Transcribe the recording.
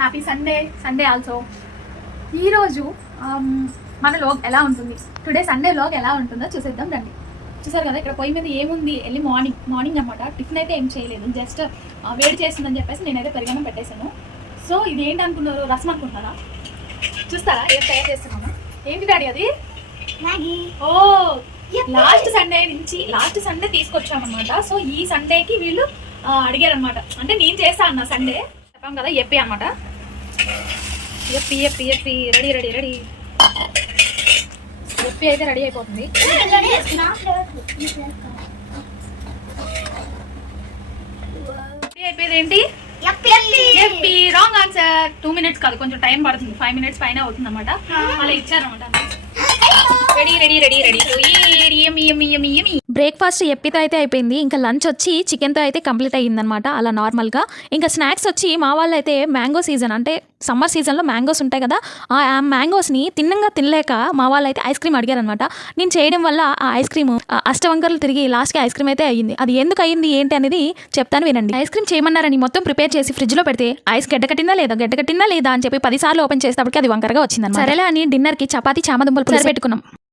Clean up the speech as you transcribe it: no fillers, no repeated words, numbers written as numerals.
Happy Sunday also. ఈరోజు మన vlog ఎలా ఉంటుంది, టుడే సండే వ్లాగ్ ఎలా ఉంటుందో చూసేద్దాం రండి. చూసారు కదా ఇక్కడ పొయ్యి మీద ఏముంది, వెళ్ళి మార్నింగ్ అనమాట. టిఫిన్ అయితే ఏం చేయలేదు, జస్ట్ వేడి చేస్తుందని చెప్పేసి నేనైతే పెరుగన్నం పెట్టేశాను. సో ఇది ఏంటి అనుకున్నారు, రసం అనుకుంటున్నారా? చూస్తారా ఏం తయారు చేస్తున్నాను. ఏంటి డాడీ అది? మ్యాగీ. ఓ లాస్ట్ సండే తీసుకొచ్చామన్నమాట. సో ఈ సండేకి వీళ్ళు అడిగారు అనమాట. అంటే నేను చేస్తా అన్న సండే చెప్పాం కదా, ఎప్పి అనమాట. ఎప్పి రెడీ ఎప్పి అయితే రెడీ అయిపోతుంది. అయిపోయింది ఏంటి? ఎప్పి. Wrong answer. 2 minutes కాదు, కొంచెం టైం పడుతుంది. 5 minutes పైన అవుతుంది అనమాట. అలా ఇచ్చారనమాట. బ్రేక్ఫాస్ట్ ఎప్పితో అయితే అయిపోయింది. ఇంకా లంచ్ వచ్చి చికెన్తో అయితే కంప్లీట్ అయ్యిందనమాట. అలా నార్మల్గా ఇంకా స్నాక్స్ వచ్చి మా వాళ్ళు అయితే మ్యాంగో సీజన్, అంటే సమ్మర్ సీజన్లో మ్యాంగోస్ ఉంటాయి కదా, ఆ మ్యాంగోస్ని తినలేక మా వాళ్ళు అయితే ఐస్ క్రీమ్ అడిగారనమాట. నేను చేయడం వల్ల ఆ ఐస్ క్రీమ్ అష్టవంకర్లు తిరిగి లాస్ట్కి ఐస్ క్రీమ్ అయితే అయ్యింది. అది ఎందుకు అయ్యింది ఏంటి అనేది చెప్తాను వినండి. ఐస్ క్రీమ్ చేయమన్నారని మొత్తం ప్రిపేర్ చేసి ఫ్రిడ్జ్లో పెడితే ఐస్ గడ్డకట్టిందా లేదా అని చెప్పి 10 సార్లు ఓపెన్ చేసేటప్పటికి అది వంకరగా వచ్చింది. సరేలే అని డిన్నర్కి చపాతీ చామదుంపలు పులుసు పెట్టుకున్నాం.